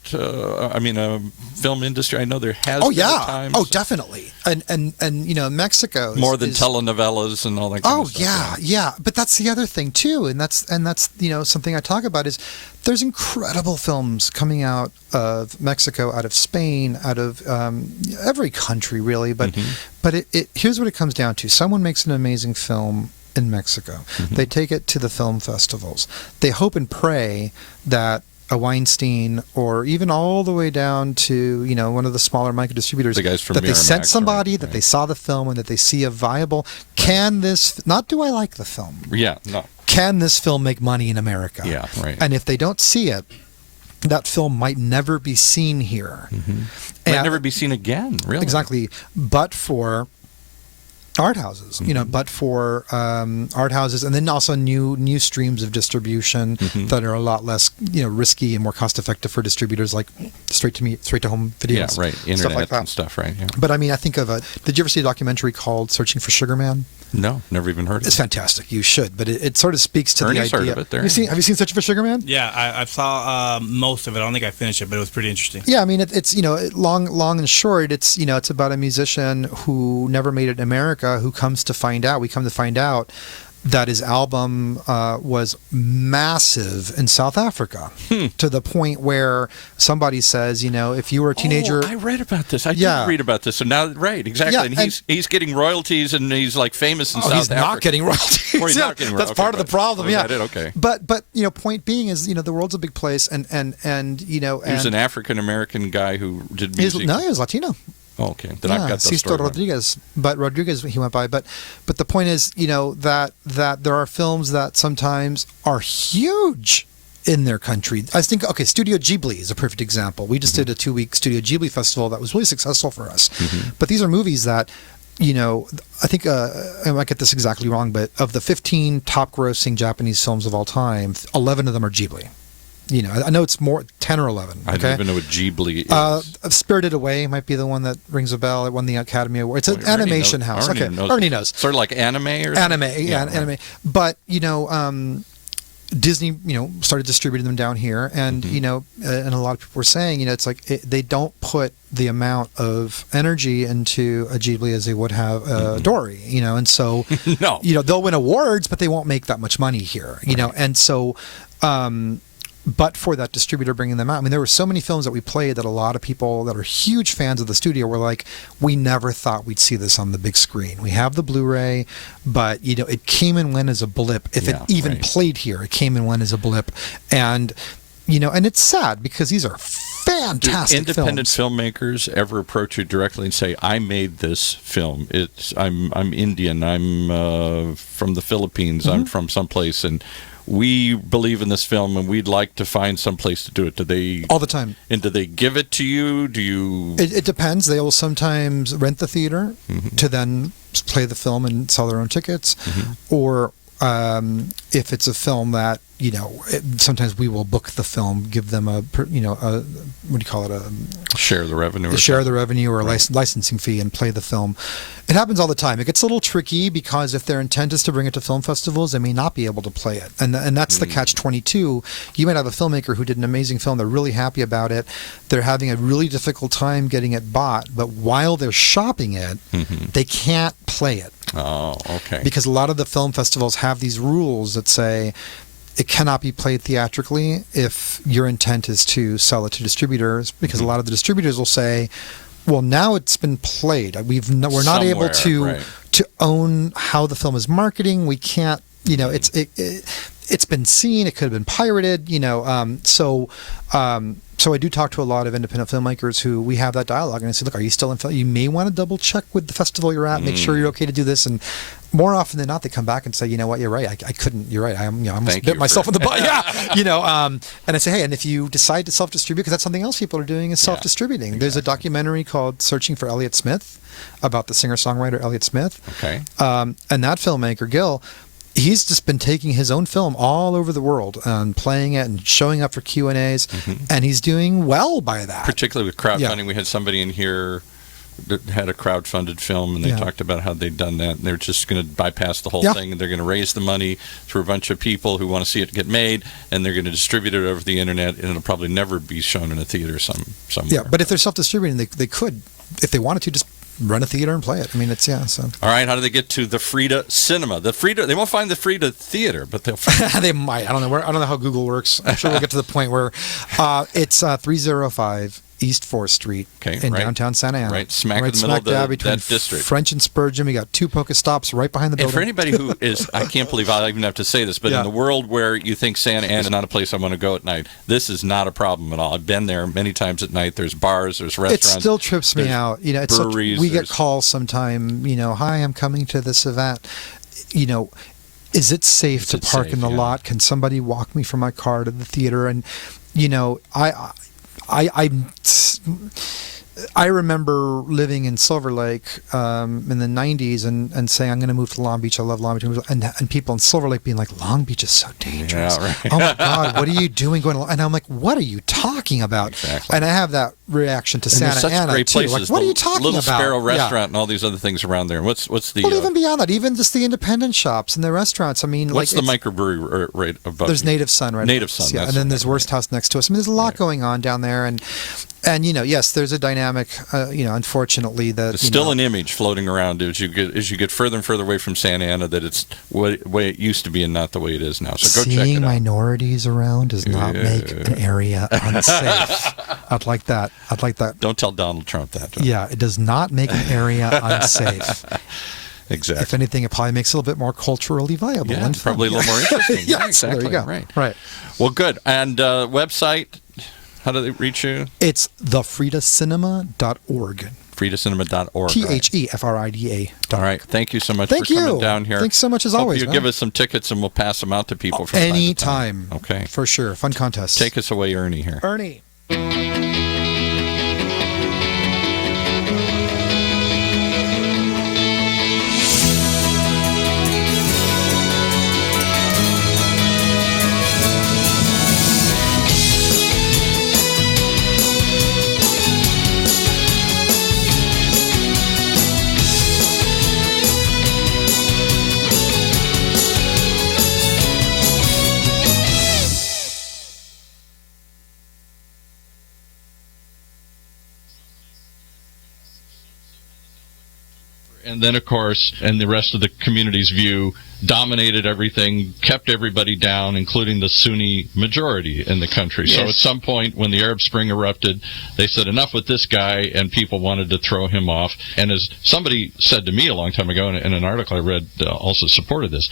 Film industry? I know there has. been at times. Oh, definitely. And Mexico more than telenovelas and all that. Kind of stuff. Yeah. But that's the other thing too, and that's something I talk about is there's incredible films coming out of Mexico, out of Spain, out of every country really. But it here's what it comes down to: someone makes an amazing film in Mexico. They take it to the film festivals. They hope and pray that a Weinstein, or even all the way down to one of the smaller micro distributors, the guys from that they sent Miramax, somebody, that they saw the film, and that they see a viable. Can this? Not do I like the film? Yeah, no. Can this film make money in America? Yeah, right. And if they don't see it, that film might never be seen here. Might never be seen again. Really, exactly. But for art houses, but for art houses, and then also new streams of distribution that are a lot less risky and more cost effective for distributors, like straight to home videos. Yeah, right. Internet stuff like that. and stuff, right? Yeah. But I mean, I think of did you ever see a documentary called "Searching for Sugar Man"? No, never even heard of it. It's fantastic. You should, but it sort of speaks to Ernie's the idea. heard of it there. Have you seen Searching for Sugar Man? Yeah, I saw most of it. I don't think I finished it, but it was pretty interesting. Yeah, I mean, it's long and short. It's it's about a musician who never made it in America, who comes to find out. We come to find out that his album was massive in South Africa, to the point where somebody says, if you were a teenager... I read about this. I did read about this. So now, right, exactly. Yeah, and he's getting royalties, and he's like famous in South Africa. He's not getting royalties. Or he's not getting royalties. That's part of the problem, Is that it? Okay. But point being is, the world's a big place, and he was an African-American guy who did music. No, he was Latino. Oh, okay. Then I've got the story. Rodriguez, but Rodriguez he went by. But the point is, that there are films that sometimes are huge in their country. I think, Studio Ghibli is a perfect example. We just did a 2-week Studio Ghibli festival that was really successful for us. But these are movies that, I think I might get this exactly wrong, but of the 15 top grossing Japanese films of all time, 11 of them are Ghibli. I know it's more 10 or 11. I don't even know what Ghibli is. Spirited Away might be the one that rings a bell. It won the Academy Award. It's an animation house. Ernie knows. Sort of like anime or something? Anime. But Disney, started distributing them down here, and and a lot of people were saying, it's like they don't put the amount of energy into a Ghibli as they would have Dory, and so no, they'll win awards, but they won't make that much money here, and so. But for that distributor bringing them out, I mean, there were so many films that we played that a lot of people that are huge fans of the studio were like, we never thought we'd see this on the big screen. We have the Blu-ray, but, it came and went as a blip. If it even played here, it came and went as a blip. And, and it's sad because these are fantastic Do independent filmmakers ever approach you directly and say, I made this film. I'm Indian. I'm from the Philippines. I'm from someplace, and we believe in this film and we'd like to find some place to do it. Do they all the time? And do they give it to you? Do you? It depends. They will sometimes rent the theater to then play the film and sell their own tickets, or if it's a film that sometimes we will book the film, give them a what do you call it, a share the revenue, or a licensing fee, and play the film. It happens all the time. It gets a little tricky because if their intent is to bring it to film festivals, they may not be able to play it, and that's the catch-22. You might have a filmmaker who did an amazing film. They're really happy about it. They're having a really difficult time getting it bought, but while they're shopping it, they can't play it. Oh, okay. Because a lot of the film festivals have these rules that say it cannot be played theatrically if your intent is to sell it to distributors, because a lot of the distributors will say, well, now it's been played. We're not able to own how the film is marketing. We can't, it's been seen. It could have been pirated, So I do talk to a lot of independent filmmakers who we have that dialogue, and I say, look, are you still in film? You may want to double check with the festival you're at, make sure you're okay to do this. And more often than not, they come back and say, you know what, you're right. I couldn't. You're right. I almost bit myself in the butt. And I say, hey, and if you decide to self-distribute, because that's something else people are doing is self-distributing. Exactly. There's a documentary called Searching for Elliott Smith about the singer-songwriter Elliott Smith. Okay. And that filmmaker, Gil, he's just been taking his own film all over the world and playing it and showing up for Q&As, and he's doing well by that. Particularly with crowdfunding. We had somebody in here that had a crowdfunded film, and they talked about how they'd done that, and they're just going to bypass the whole thing, and they're going to raise the money through a bunch of people who want to see it get made, and they're going to distribute it over the internet, and it'll probably never be shown in a theater somewhere. Yeah, but if they're self-distributing, they could, if they wanted to, just run a theater and play it. I mean, it's so. All right, how do they get to the Frida Cinema? They won't find the Frida Theater, but they'll find they might. I don't know how Google works. I'm sure we'll get to the point where it's 305 East 4th Street in downtown Santa Ana. Right, smack in the middle of that district. French and Spurgeon. We got two Pokestops right behind the building. And for anybody who is, I can't believe I even have to say this, but in the world where you think Santa Ana is not a place I want to go at night, this is not a problem at all. I've been there many times at night. There's bars, there's restaurants. It still trips me out. It's breweries. We get calls sometime, hi, I'm coming to this event. Is it safe to park in the lot? Can somebody walk me from my car to the theater? And, I remember living in Silver Lake in the 90s and saying, I'm going to move to Long Beach. I love Long Beach. And people in Silver Lake being like, Long Beach is so dangerous. Yeah, right. Oh, my God, what are you doing going to... And I'm like, what are you talking about? Exactly. And I have that reaction to and Santa Ana, great too. places. Like, what are you talking Little about? Sparrow Restaurant and all these other things around there. What's the... Well, even beyond that, even just the independent shops and the restaurants. I mean, what's the microbrewery right above? There's Native Son, right? Native Son, yeah. And then there's Worst House next to us. I mean, there's a lot going on down there, and yes, there's a dynamic. Unfortunately, that there's still an image floating around as you get further and further away from Santa Ana that it's the way it used to be and not the way it is now. So go check it out. Seeing minorities around does not make an area unsafe. I'd like that. Don't tell Donald Trump that. Yeah, it does not make an area unsafe. Exactly. If anything, it probably makes it a little bit more culturally viable. Yeah, and fun. probably a little more interesting. Yeah, yeah, exactly. So there you go. Right. Well, good. And website, how do they reach you? It's thefridacinema.org. FridaCinema.org. THEFRIDA. All right. Thank you so much for coming down here. Thanks so much as Hope always. you give us some tickets and we'll pass them out to people from any time. time. Okay. For sure. Fun contest. Take us away, Ernie, here. Ernie. And then, of course, and the rest of the community's view, dominated everything, kept everybody down, including the Sunni majority in the country. Yes. So at some point, when the Arab Spring erupted, they said, enough with this guy, and people wanted to throw him off. And as somebody said to me a long time ago, in an article I read also supported this,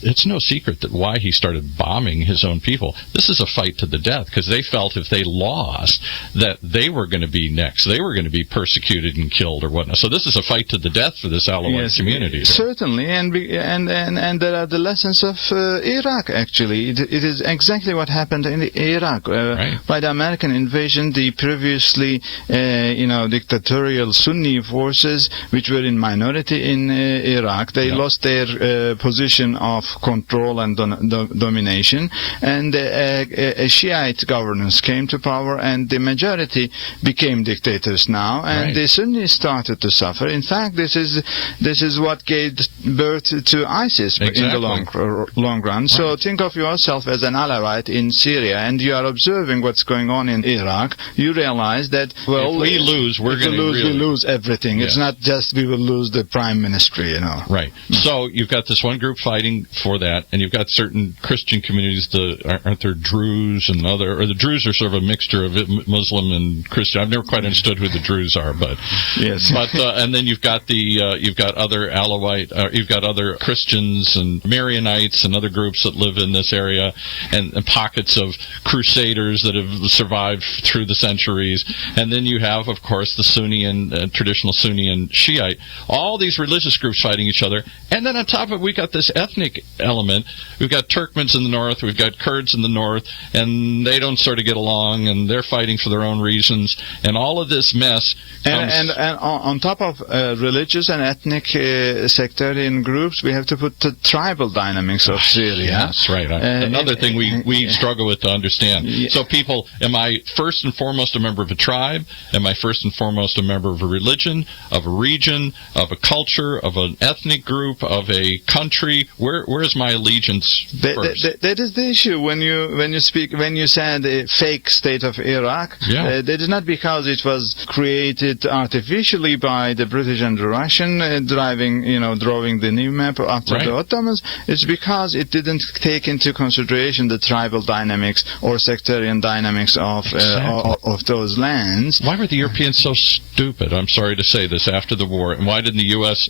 it's no secret that why he started bombing his own people. This is a fight to the death, because they felt if they lost that they were going to be next. They were going to be persecuted and killed or whatnot. So this is a fight to the death for this Alawite community. Certainly, and there are the lessons of Iraq, actually. It is exactly what happened in Iraq. By the American invasion, the previously dictatorial Sunni forces, which were in minority in Iraq, they lost their position of control and domination, and a Shiite governance came to power, and the majority became dictators now, and the Sunnis started to suffer. In fact, this is what gave birth to ISIS in the long run. So think of yourself as an Alawite in Syria, and you are observing what's going on in Iraq. You realize that, well, if we lose, we're going to we lose everything. It's not just we will lose the prime ministry, Right. So you've got this one group fighting for that, and you've got certain Christian communities, aren't there Druze and the Druze are sort of a mixture of Muslim and Christian. I've never quite understood who the Druze are, but yes. But and then you've got other Alawite, you've got other Christians and Marianites and other groups that live in this area, and pockets of crusaders that have survived through the centuries, and then you have, of course, the Sunni and traditional Sunni and Shiite, all these religious groups fighting each other, and then on top of it, we got this ethnic element. We've got Turkmens in the north, we've got Kurds in the north, and they don't sort of get along, and they're fighting for their own reasons, and all of this mess comes... And on top of religious and ethnic sectarian groups, we have to put the tribal dynamics of Syria. That's right. Another thing we struggle with to understand. Yeah. So people, am I first and foremost a member of a tribe? Am I first and foremost a member of a religion, of a region, of a culture, of an ethnic group, of a country? Where is my allegiance first? That is the issue when you said a fake state of Iraq. Yeah. That is not because it was created artificially by the British and the Russian drawing the new map after the Ottomans. It's because it didn't take into consideration the tribal dynamics or sectarian dynamics of those lands. Why were the Europeans so stupid? I'm sorry to say this, after the war, and why didn't the U.S.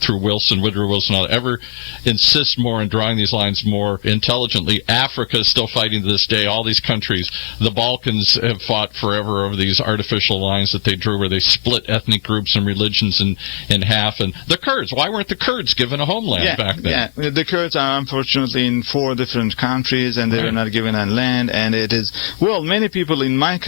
Through Woodrow Wilson, ever insist more on drawing these lines more intelligently? Africa is still fighting to this day. All these countries, the Balkans have fought forever over these artificial lines that they drew where they split ethnic groups and religions in half. And the Kurds, why weren't the Kurds Kurds given a homeland back then. Yeah, the Kurds are unfortunately in 4 different countries, and they were not given a land. And it is, well, many people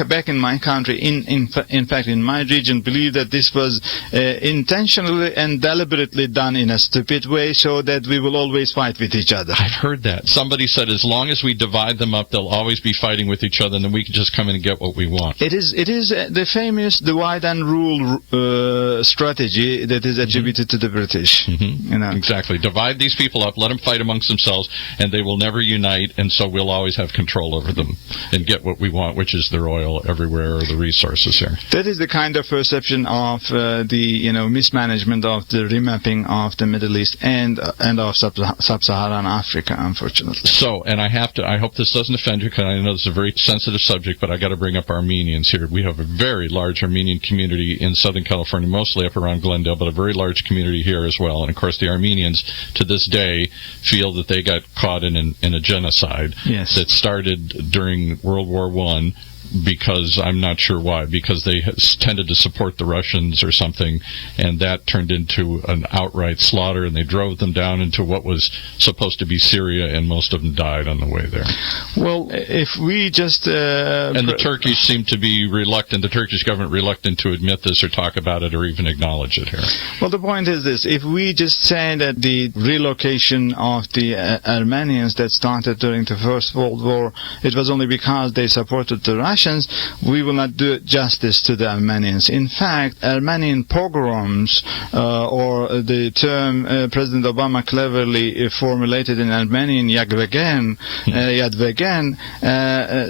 back in my country, in fact in my region, believe that this was intentionally and deliberately done in a stupid way, so that we will always fight with each other. I've heard that. Somebody said as long as we divide them up, they'll always be fighting with each other, and then we can just come in and get what we want. It is the famous divide and rule strategy that is attributed to the British. You know. Exactly. Divide these people up, let them fight amongst themselves, and they will never unite, and so we'll always have control over them and get what we want, which is their oil everywhere, or the resources here. That is the kind of perception of the mismanagement of the remapping of the Middle East and of sub-Saharan Africa, unfortunately. So, and I hope this doesn't offend you, because I know this is a very sensitive subject, but I got to bring up Armenians here. We have a very large Armenian community in Southern California, mostly up around Glendale, but a very large community here as well. And of course, the Armenians to this day feel that they got caught in a genocide that started during World War I. Because I'm not sure why, because they tended to support the Russians or something, and that turned into an outright slaughter, and they drove them down into what was supposed to be Syria, and most of them died on the way there. Well, if we just... and the Turkish seem to be reluctant, the Turkish government reluctant to admit this or talk about it or even acknowledge it here. Well, the point is this. If we just say that the relocation of the Armenians that started during the First World War, it was only because they supported the Russians, we will not do justice to the Armenians. In fact, Armenian pogroms, or the term President Obama cleverly formulated in Armenian, Yadvegen,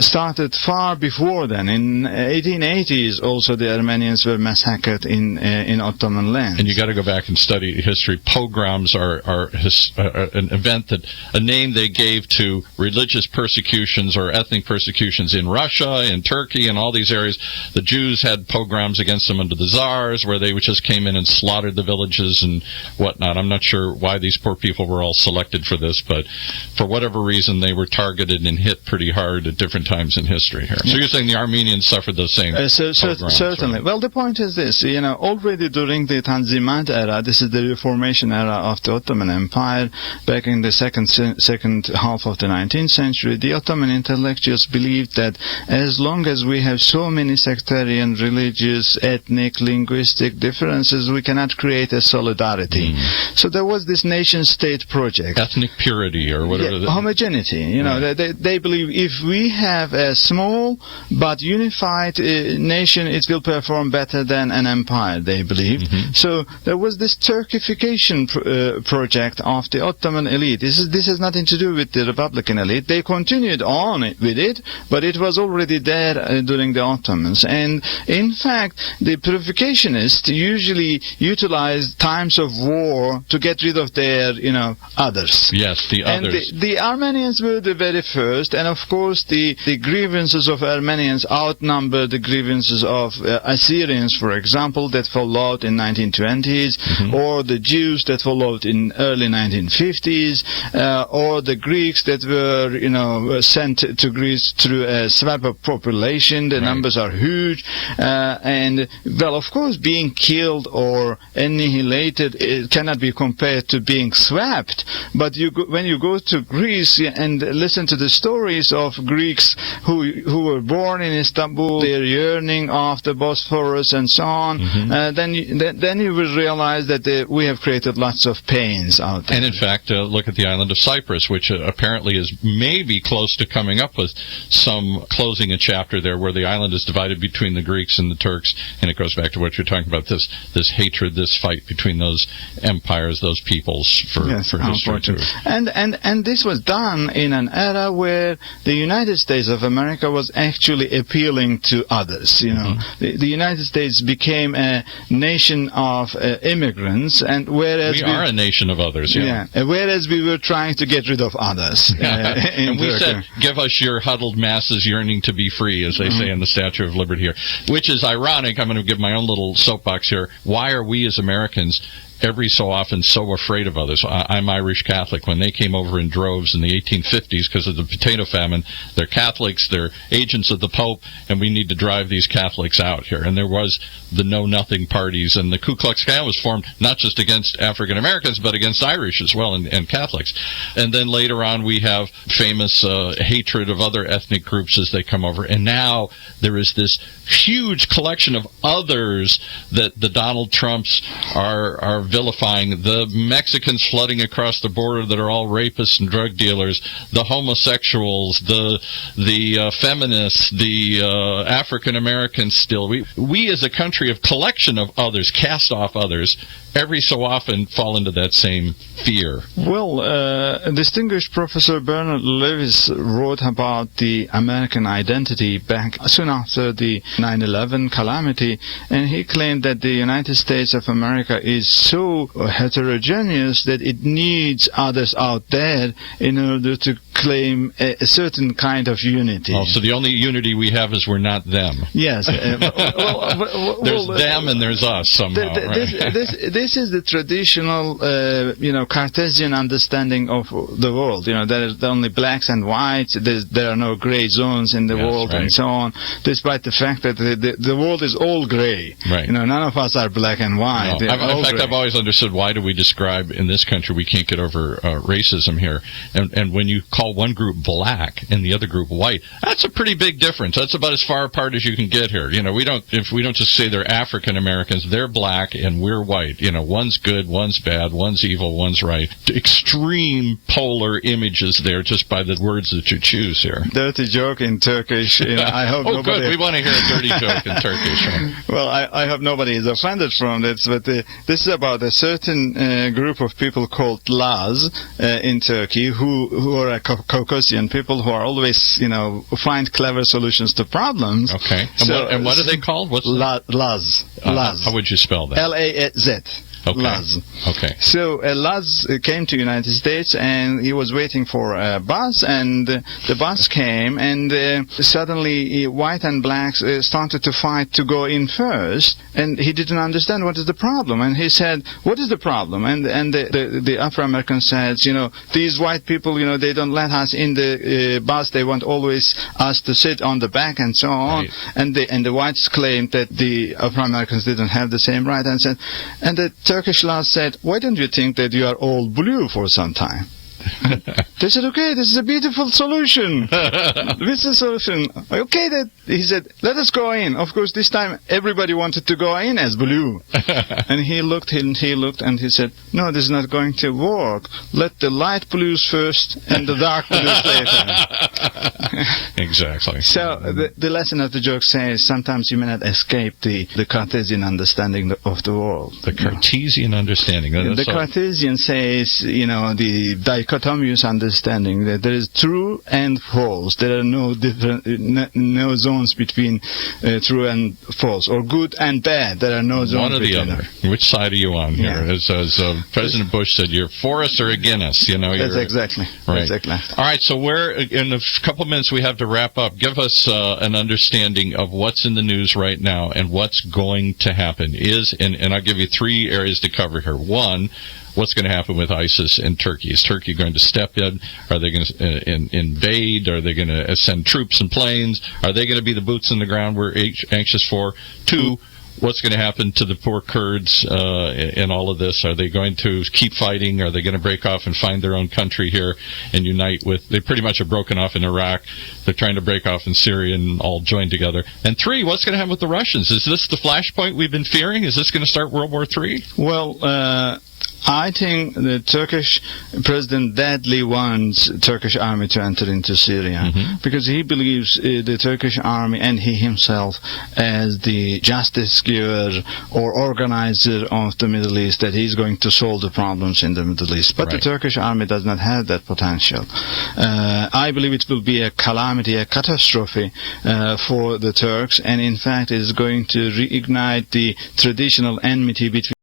started far before then. In 1880s, also the Armenians were massacred in Ottoman lands. And you got to go back and study history. Pogroms are an event that a name they gave to religious persecutions or ethnic persecutions in Russia, in Turkey, and all these areas. The Jews had pogroms against them under the Tsars, where they just came in and slaughtered the villages and whatnot. I'm not sure why these poor people were all selected for this, but for whatever reason, they were targeted and hit pretty hard at different times in history here. So you're saying the Armenians suffered the same pogroms, certainly. Right? Well, the point is this, already during the Tanzimat era, this is the Reformation era of the Ottoman Empire, back in the second half of the 19th century, the Ottoman intellectuals believed that as long as we have so many sectarian, religious, ethnic, linguistic differences, we cannot create a solidarity. So there was this nation-state project. Ethnic purity or whatever. Homogeneity. They believe if we have a small but unified nation, it will perform better than an empire, they believe. So there was this Turkification project of the Ottoman elite. This has nothing to do with the Republican elite. They continued on with it, but it was already there during the Ottomans. And in fact, the purificationists usually utilized times of war to get rid of their, others. Yes, the others. And the Armenians were the very first, and of course the grievances of Armenians outnumbered the grievances of Assyrians, for example, that followed in 1920s, or the Jews that followed in early 1950s, or the Greeks that were, sent to Greece through a swap of population. The numbers are huge, and well, of course, being killed or annihilated, it cannot be compared to being swapped. But when you go to Greece and listen to the stories of Greeks who were born in Istanbul, their yearning after Bosphorus and so on, then you will realize that we have created lots of pains out there. And in fact, look at the island of Cyprus, which apparently is maybe close to coming up with some closing a chapter there, where the island is divided between the Greeks and the Turks, and it goes back to what you're talking about, this hatred, this fight between those empires, those peoples for history too. And this was done in an era where the United States of America was actually appealing to others. The United States became a nation of immigrants, and whereas we are a nation of others. Whereas we were trying to get rid of others. And we said, give us your huddled masses yearning to be free, as they say in the Statue of Liberty here, which is ironic. I'm going to give my own little soapbox here. Why are we as Americans every so often so afraid of others. I'm Irish Catholic. When they came over in droves in the 1850s because of the potato famine, they're Catholics, they're agents of the Pope, and we need to drive these Catholics out here. And there was the Know-Nothing parties, and the Ku Klux Klan was formed not just against African Americans, but against Irish as well, and Catholics. And then later on we have famous hatred of other ethnic groups as they come over. And now there is this huge collection of others that the Donald Trumps are vilifying. The Mexicans flooding across the border that are all rapists and drug dealers, the homosexuals, the feminists, the African Americans still. We as a country of collection of others, cast off others, every so often fall into that same fear. Well, distinguished Professor Bernard Lewis wrote about the American identity back soon after the 9/11 calamity, and he claimed that the United States of America is so heterogeneous that it needs others out there in order to claim a certain kind of unity. Oh, so the only unity we have is we're not them. Yes. There's them and there's us somehow. This is the traditional, Cartesian understanding of the world. There are only blacks and whites. There are no gray zones in the world, right, and so on. Despite the fact that the world is all gray. Right. None of us are black and white. No. In fact, I've always understood, why do we describe in this country we can't get over racism here? And when you call one group black and the other group white, that's a pretty big difference. That's about as far apart as you can get here. If we don't just say they're African Americans, they're black and we're white. One's good, one's bad, one's evil, one's right. Extreme polar images there just by the words that you choose here. Dirty joke in Turkish. I hope oh, nobody... good. We want to hear a dirty joke in Turkish. Right? Well, I hope nobody is offended from this, but this is about a certain group of people called Laz in Turkey who are Caucasian people who are always, find clever solutions to problems. Okay. And what are they called? What's Laz. Laz. How would you spell that? L-A-Z. Okay. Laz. Okay. So Laz came to the United States and he was waiting for a bus, and the bus came, and suddenly white and blacks started to fight to go in first, and he didn't understand what is the problem. And he said, "What is the problem?" And the Afro-American said, these white people, they don't let us in the bus. They want always us to sit on the back and so on. Right. And the whites claimed that the Afro-Americans didn't have the same right, and the Turkish Laz said, "Why don't you think that you are all blue for some time?" They said, "Okay, this is a beautiful solution. This is a solution." Okay, he said, "Let us go in." Of course, this time everybody wanted to go in as blue. And he looked and he said, "No, this is not going to work. Let the light blues first and the dark blues later." Exactly. So the lesson of the joke says sometimes you may not escape the Cartesian understanding of the world. The Cartesian understanding. The Cartesian says, the dichotomous understanding that there is true and false. There are no zones between true and false, or good and bad. There are no zones one or the other. Which side are you on here? Yeah. As President Bush said, you're for us or against us. That's exactly. Right. Exactly. All right. So in a couple minutes we have to wrap up. Give us an understanding of what's in the news right now and what's going to happen. And I'll give you 3 areas to cover here. One, what's going to happen with ISIS in Turkey? Is Turkey going to step in? Are they going to invade? Are they going to send troops and planes? Are they going to be the boots on the ground we're anxious for? 2, what's going to happen to the poor Kurds in all of this? Are they going to keep fighting? Are they going to break off and find their own country here and unite with... They pretty much have broken off in Iraq. They're trying to break off in Syria and all join together. And 3, what's going to happen with the Russians? Is this the flashpoint we've been fearing? Is this going to start World War III? Well, I think the Turkish President badly wants Turkish army to enter into Syria, because he believes the Turkish army and he himself as the justice giver or organizer of the Middle East, that he's going to solve the problems in the Middle East. But the Turkish army does not have that potential. I believe it will be a calamity, a catastrophe for the Turks, and in fact it is going to reignite the traditional enmity between